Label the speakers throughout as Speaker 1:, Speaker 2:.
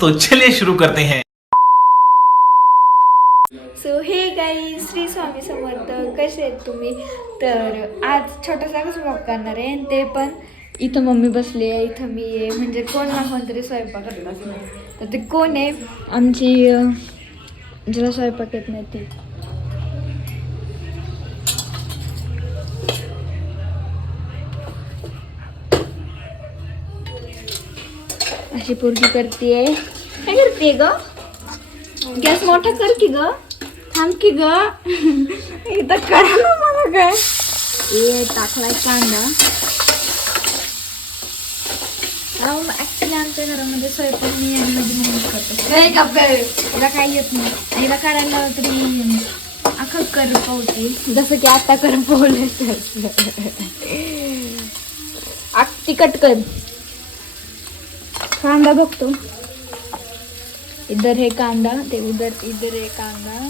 Speaker 1: तो चलिए शुरू करते हैं।
Speaker 2: सो हे गाई श्री स्वामी समर्थ कसे आहेत तुम्ही? तर आज छोटासाच ब्लॉग करणार आहे आणि ते पण इथं मम्मी बसली आहे इथं मी आहे. म्हणजे कोण ना कोणतरी स्वयंपाक करत असणार तर ते कोण आहे? आमची अं, जिला स्वयंपाक येत नाही ती. अशी पोरगी करते काय करते ग? गॅस मोठा कर की ग. थांब की ग. करा ना मला काय ए टाकलाय कांदा. ऍक्च्युली आमच्या घरामध्ये स्वयंपाक मी आणि माझी मम्मी करतो. तिला काही येत नाही. करायला लावलं तरी अख्खं कर पावते. जसं की आता कर पावले तिकट कर. कांदा बघतो. इधर हे कांदा ते उधर इधर हे कांदा.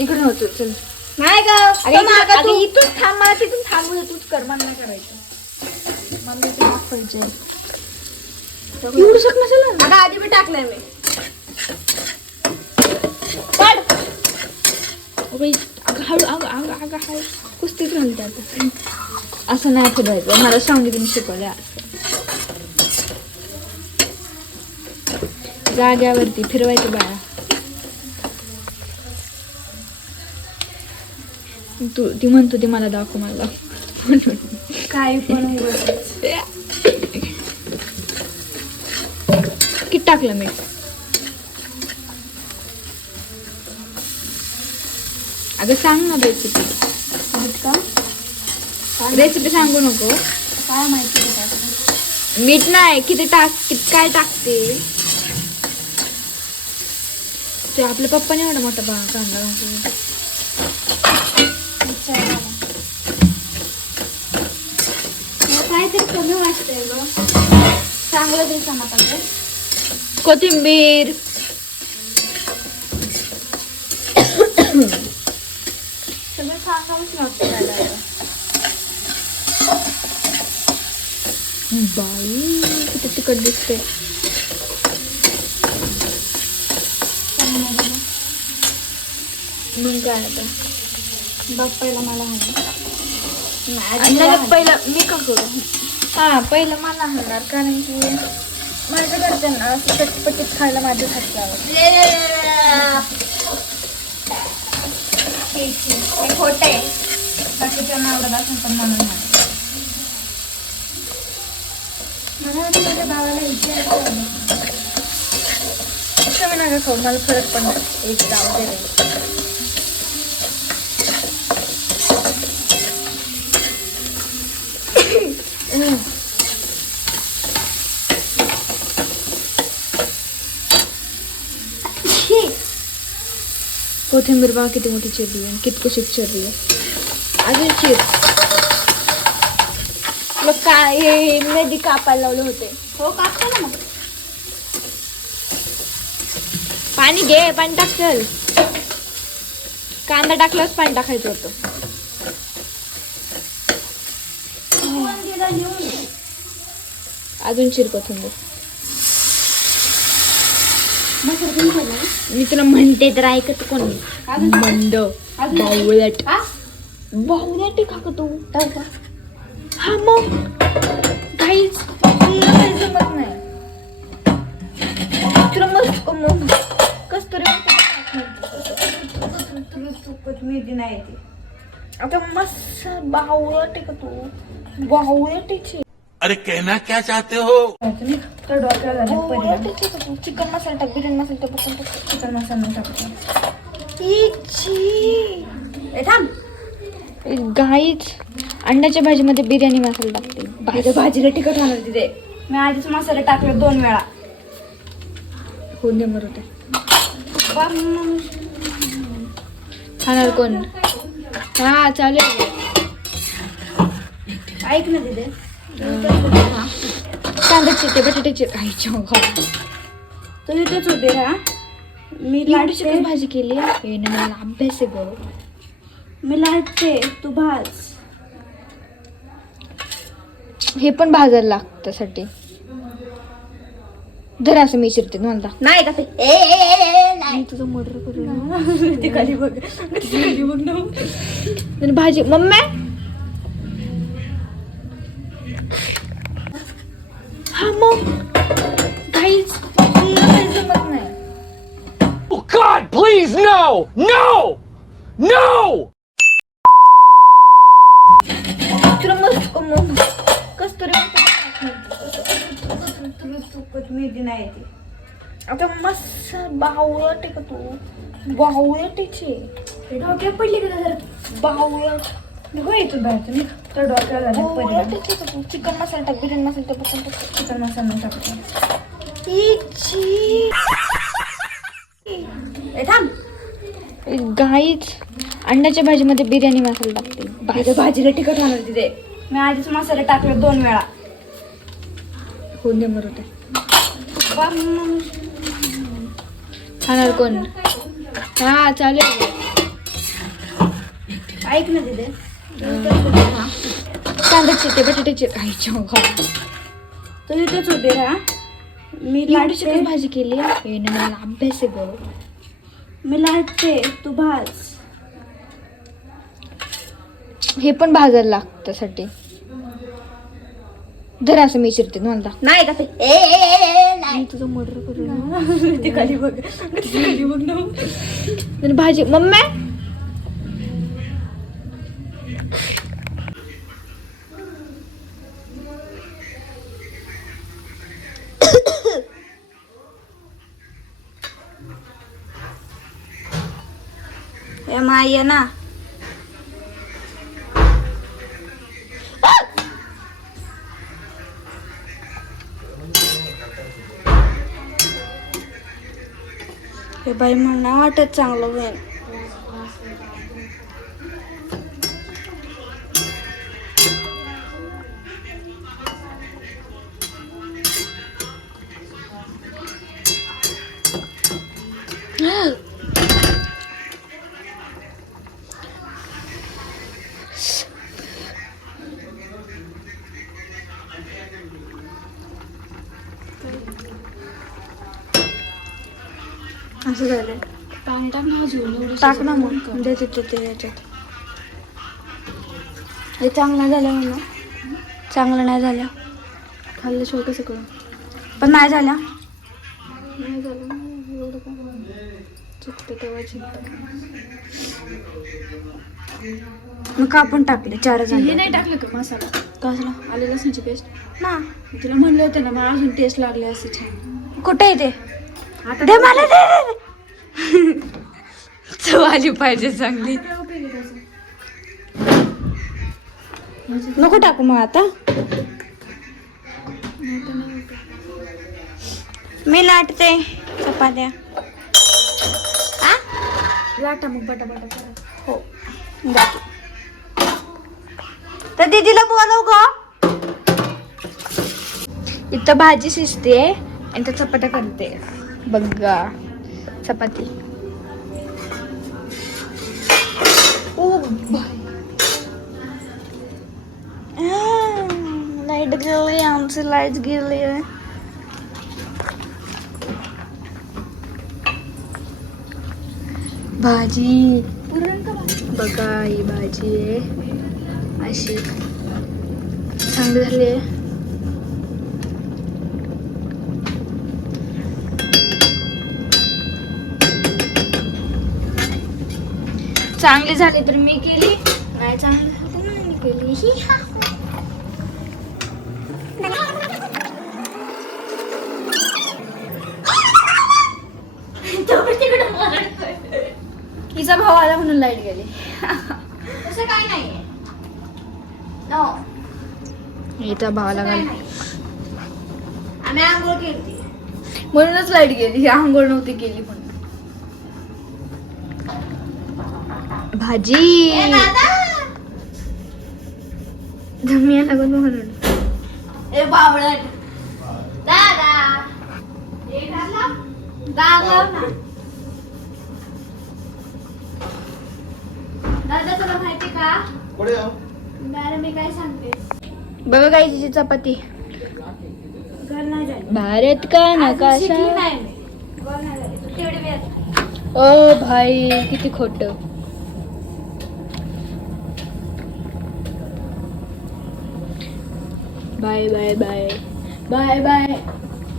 Speaker 2: इकडून होतो चल
Speaker 3: नाही
Speaker 2: अगं इथून थांब मला तिथून थांबू दे तूच कर मला नाही करायचं. मला ते दाखवायचं एवढं शक नसेल ना?
Speaker 3: आता आधी मी टाकलंय मी.
Speaker 2: अगं अगं हळू अगं अगं अगं हळू. कुस्तीच घालते आता. असं नाही फिरवायचं. मला सांगितलं शिकवलं असं जाग्यावरती फिरवायचं बाळा. तू ती म्हणतो ती मला दाखव मला.
Speaker 3: पण उगाच.
Speaker 2: किती टाकलं मी? अगं सांग ना रेसिपी
Speaker 3: मीठ का?
Speaker 2: रेसिपी सांगू नको.
Speaker 3: काय माहिती?
Speaker 2: मीठ नाही किती टाक किती काय टाकते? ते आपल्या पप्पाने एवढा मोठा बा कांदा
Speaker 3: काहीतरी कमी वाटतंय ग. चांगलं पाहिजे
Speaker 2: कोथिंबीर.
Speaker 3: सगळं सांगावंच
Speaker 2: बाई किती तिखट दिसते मग काय आता?
Speaker 3: बघ पहिला मला
Speaker 2: लगेच पहिलं मी का करू? हा पहिलं मला हलणार कारण की माझ्या घरच्यांना असं चटपटीत खायला माझ्या हात आवडतं
Speaker 3: हे खोटं आहे. बाकीच्यांना आवडत असेल पण म्हणून. मला वाटतं माझ्या भावाला विचारायचं
Speaker 2: नका खाऊ मला फरक पडणार. एक जाऊ दे रे. कोथिंबीर बघा किती मोठी चिरली आहे किती कशी चिरली आहे अजून चिर। मग काय हे मेदी कापायला लावले होते
Speaker 3: हो। कापतो ना मग
Speaker 2: पाणी घे पाणी टाक चल। कांदा टाकल्यावर पाणी टाकायचं होतं अजून चिर कोथिंबीर
Speaker 3: मस्त तुम्ही ठेवलं ना?
Speaker 2: मी तुला म्हणते तर ऐकत कोण? मंद
Speaker 3: हा?
Speaker 2: बावलट आहे का तू?
Speaker 3: हो?
Speaker 2: हा मग. काहीच जमत नाही. तुला मस्त मग. कस्तुरी
Speaker 3: नाही ती.
Speaker 2: आता मस्त बावलट आहे का तू? बावलट
Speaker 1: अरे कहना क्या चाहते हो?
Speaker 3: तर डोक्याला झालं परिणाम.
Speaker 2: चिकन मसाला टाक बिर्याणी मसाला टाक पटकन टाक.
Speaker 3: चिकन मसाला टाकतो
Speaker 2: ई.
Speaker 3: ए थांब.
Speaker 2: गाईच अंड्याच्या भाजीमध्ये बिर्याणी मसाला टाकते.
Speaker 3: भाजी भाजीला तिखट होणार तिथे. मी आधीच मसाले टाकले दोन वेळा.
Speaker 2: हो दे मरू ते खाणार कोण? हा चालेल.
Speaker 3: ऐक ना तिथे
Speaker 2: कांद्याची ते बटाट्याची आईच्या घाल
Speaker 3: तू इथेच उभी राहा मी
Speaker 2: एवढी
Speaker 3: लाटते
Speaker 2: भाजी केली आहे मला अभ्यास आहे गो
Speaker 3: मी लाटते तू भाज
Speaker 2: हे पण भाजायला लागतं त्यासाठी जर असं मी चिरते मला
Speaker 3: नाही का ते नाही
Speaker 2: तुझं मर्डर करू ते खाली बघ खाली बघ ना भाजी मम्मी? हा मग? काहीच जमत नाही.
Speaker 4: Oh God, please, no! No! No!
Speaker 2: तुला मस्त मग कस्तुरी मेहंदी नाही येते. आता मस्त बावळट आहे का तू बावळटीचे
Speaker 3: डोक्यात पडली का
Speaker 2: बावळट
Speaker 3: हो येतो बाहेर तुम्ही तर परिणाम.
Speaker 2: का तू चिकन मसाला टाक बिर्याणी मसाला टाक बसून टाक
Speaker 3: चिकन मसाला टाकतो ए थांब.
Speaker 2: गाईच अंड्याच्या भाजीमध्ये बिर्याणी मसाला टाकते.
Speaker 3: तिथे भाजीला तिखट होणार तिथे मी आधीच मसाले टाकले दोन वेळा.
Speaker 2: हो दे मरू ते खाणार कोण? हा चालेल.
Speaker 3: ऐक ना तिथे.
Speaker 2: कांदा चिरते बटाट्याचे खायच्या
Speaker 3: तू इथेच होते राहा मी
Speaker 2: एवढी
Speaker 3: लाटते
Speaker 2: भाजी केली आहे ना मला अभ्यास आहे गं
Speaker 3: मी लाटते तू भाज
Speaker 2: हे पण भाजायला लागतं त्यासाठी धर असं मी चिरते मला
Speaker 3: नाही का ते
Speaker 2: तुझं मर्डर करू
Speaker 3: ते खाली बघ खाली बघ ना
Speaker 2: भाजी मम्मी?
Speaker 3: नाहीये ना. हे बाई म्हणा वाटत चांगलं होईल. असं झालं
Speaker 2: पाणी टाक ना अजून
Speaker 3: टाक ना मग. देते ते ते याच्यात. हे चांगलं झालं म्हणून चांगलं नाही झालं.
Speaker 2: खाल्ल्याशिवाय कसं करू
Speaker 3: पण नाही झालं.
Speaker 2: नाही झालं ना, एवढं काय चुकतं तेव्हा चुकतं
Speaker 3: मग कापून टाकले चार
Speaker 2: हे
Speaker 3: जण
Speaker 2: नाही टाकलं का मसाला?
Speaker 3: कसला?
Speaker 2: आले लसणाची पेस्ट
Speaker 3: ना.
Speaker 2: तुला म्हणलं होतं ना मला अजून टेस्ट लागले असते छान.
Speaker 3: कुठे आहे ते? दे मला दे, दे. चव आली पाहिजे चांगली. नको टाकू मग आता. मी लाटते चपात्या?
Speaker 2: लाटा मग करा.
Speaker 3: हो. तर दीदीला बोलव का
Speaker 2: इथं भाजी शिजते आणि त्या चपात्या करते. बघा चपाती ओ
Speaker 3: लाइट गेली आमची लाइट गेली
Speaker 2: भाजी बघा ही भाजी आहे अशी चांगली झाली आहे चांगली झाली तर मी केली. नाही चांगली झाली तर नाही मी केली. ही हा. हिचा भाव आला म्हणून लाइट गेली.
Speaker 3: तसं काय नाहीये. नो
Speaker 2: हिचा भावाला घाल
Speaker 3: आम्ही आंघोळ केली.
Speaker 2: म्हणूनच लाइट गेली. ही आंघोळ नव्हती केली म्हणून. भाजी.
Speaker 3: ए दादा.
Speaker 2: जमिया लागून म्हणून
Speaker 3: ए बावळट. दादा. हे घाला दाद लाव ना. दादा तुला माहिती का? मॅडम मी काय सांगते?
Speaker 2: बघा गाईची चपाती. भारत का नकाशा? ओ भाई किती खोट. Bye bye bye bye bye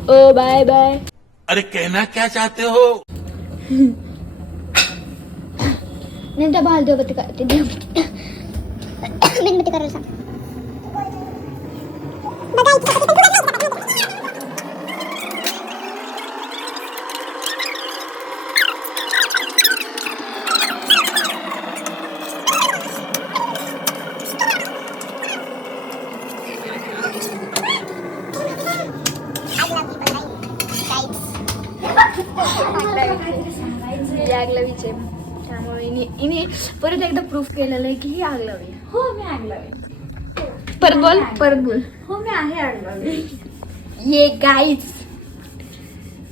Speaker 2: ओ बाय बाय
Speaker 1: अरे कहना क्या चाहते हो?
Speaker 3: नंतर बाल देवती करते देवती मेणबत्ती करायला सांग
Speaker 2: आगलावीचे त्यामुळे इने इने परत एकदा प्रूफ केलेलं आहे की ही आगलावी आहे.
Speaker 3: हो मी आगलावी
Speaker 2: परत बोल. परत बोल.
Speaker 3: हो मी आहे आगलावी.
Speaker 2: ये गाईच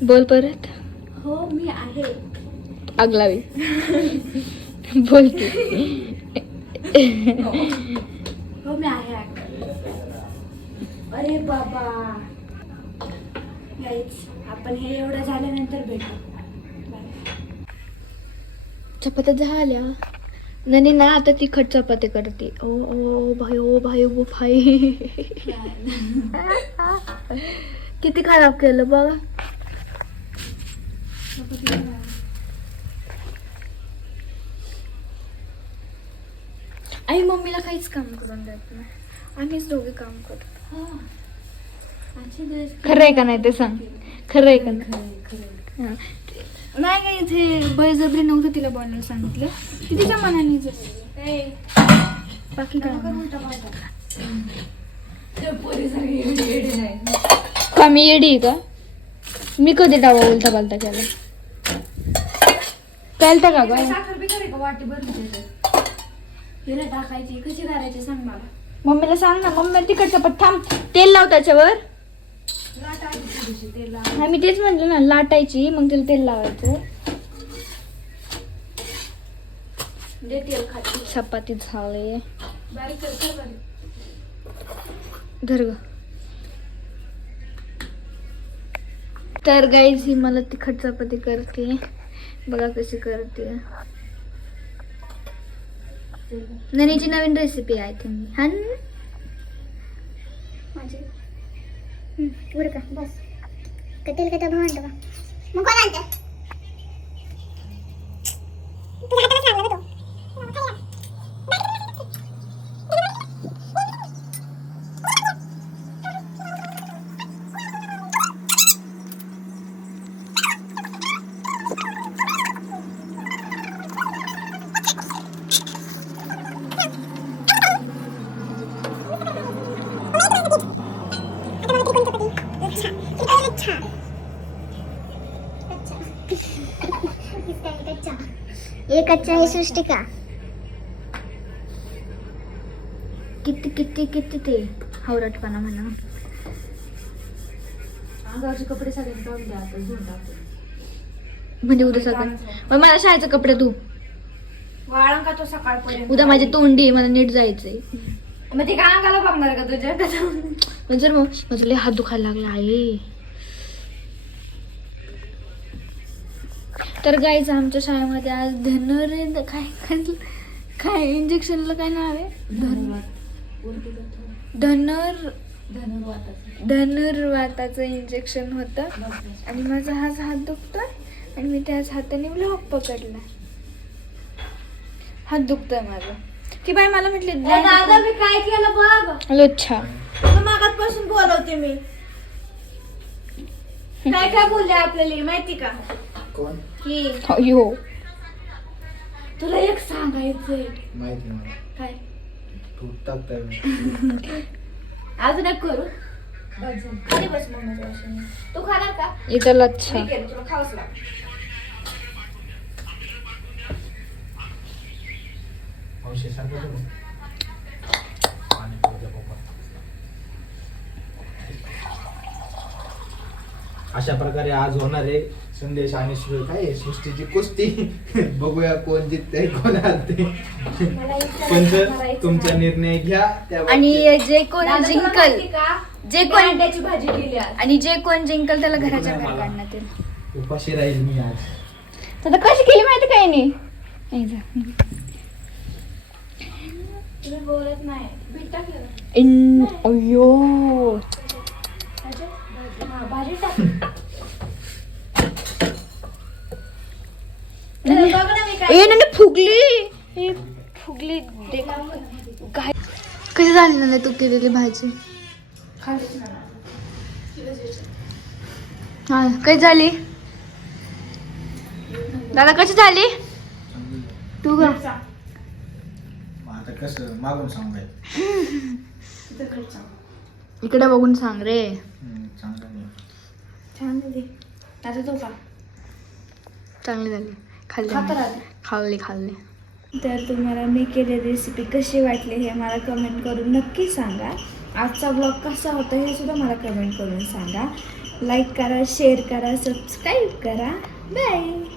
Speaker 2: बोल परत.
Speaker 3: हो मी आहे.
Speaker 2: आगलावी. बोल की.
Speaker 3: हो. मी आहे आगलावी. अरे बाबा. आपण हे एवढं झाल्यानंतर भेटू.
Speaker 2: चपात्या झाल्या. नाही ना आता तिखट चपाती करते. ओ ओ भाई ओ भाई ओ भाई. किती खराब केलं बघा. आई मम्मीला काहीच काम करून देत नाही. आम्हीच दोघे काम करतो.
Speaker 3: हा.
Speaker 2: खरं आहे का नाही ते सांग? खरं आहे का नाही? नाही काही इथे बळजबरी नव्हतं तिला बनवायला सांगितलं. ती तिच्या मनाने.
Speaker 3: ए,
Speaker 2: बाकी काय नाही.
Speaker 3: नाही.
Speaker 2: का मी येडी आहे का? मी कधी डावा उलटा पालता केला? पेलता का
Speaker 3: टाकायची कशी करायची सांग मला.
Speaker 2: मम्मीला सांग ना मम्मी तिखट चपात थांब. तेल लाव त्याच्यावर
Speaker 3: लाट आली थोडीशी तेल लाव.
Speaker 2: हा मी तेच म्हटलं ना लाटायची मग तिला तेल लावायचं. चपाती झाली. धर ग. तर गाईज ही मला तिखट चपाती करते. बघा कशी करते. ननीची नवीन रेसिपी आहे ती. हा
Speaker 3: बरं का बस. कटेल का त्या आणतो का मग कोण आणतं? कच्चा है सृष्टि का?
Speaker 2: किती किती किती ते? हवरटपणा म्हणा.
Speaker 3: अंगावरचे कपडे सगळे काढून द्या आता धुवून टाकते.
Speaker 2: म्हणजे उद्या सकाळी. मग मला शाळेचे कपडे तू
Speaker 3: वाळण का तो सकाळपर्यंत?
Speaker 2: उद्या माझी तोंडी आहे, मला नीट जायचंय.
Speaker 3: मग ते काय अंगाला बघणार का तुझ्या?
Speaker 2: मग जर मग माझं लय हात दुखायला लागला आहे तर गाईच आमच्या शाळेमध्ये आज धनुर्वेद काय काय काय इंजेक्शनला काय नाव आहे? धन धनुर
Speaker 3: धनुर्वाताचं
Speaker 2: धनुर्वाताचं इंजेक्शन होतं. आणि माझा हाच हात दुखतोय. आणि मी त्याच हाताने ब्लॉक पकडला. हात दुखतोय माझा. ती बाई मला म्हटली
Speaker 3: दादा मी काय केलं बघ?
Speaker 2: लोच्छा
Speaker 3: मागात बोलवते मी. काय काय बोलले आपल्याला? माहिती का?
Speaker 5: कोण?
Speaker 3: की
Speaker 2: अयो
Speaker 3: तुला एक सांगायचंय.
Speaker 5: माहिती नाही मला.
Speaker 3: काय?
Speaker 5: टाकताय.
Speaker 3: अजून एक करू? खाली बस मम्मीच्या वाशीने. तू खाणार का?
Speaker 2: इथं लच्छा.
Speaker 3: मी केलं तुला खावंच लागतं
Speaker 5: मावशी सांगतो तुम्ही पाणी पिऊ द्या पप्पा. अशा प्रकारे आज होणार आहे संदेश आणि सृ- काय? सृष्टीची कुस्ती? बघूया कोण जिंकते कोण हरते
Speaker 3: मारायचं
Speaker 5: तुमचा. निर्णय घ्या. त्या
Speaker 2: आणि. जे कोण जिंकल जे कोण
Speaker 3: अंड्याची भाजी केली
Speaker 2: आणि जे कोण जिंकल त्याला घराच्या बाहेर. काढण्यात येईल
Speaker 5: उपाशी राहील मी आज.
Speaker 2: आता कशी केली माहिती काही नाही नाही जा.
Speaker 3: तुम्ही बोलत नाही. बीट टाकलं.
Speaker 2: इन अयो
Speaker 3: हा भाजी टाक बघ ना मी काय
Speaker 2: ए नाही फुगली. ए, फुगली काय कशी झाली ना तू केलेली भाजी? हा कशी झाली? दादा कशी झाली? तू ग.
Speaker 5: आता कसं मागून सांगाय
Speaker 2: इकडे बघून सांग रे.
Speaker 5: चांगलं
Speaker 3: झाली.
Speaker 2: खाल्ली. खाल्ली खाल्ली.
Speaker 3: तर तुम्हाला मी केलेली रेसिपी कशी वाटली हे मला कमेंट करून नक्की सांगा. आजचा ब्लॉग कसा होता हे सुद्धा मला कमेंट करून सांगा. लाईक करा शेअर करा सबस्क्राईब करा. बाय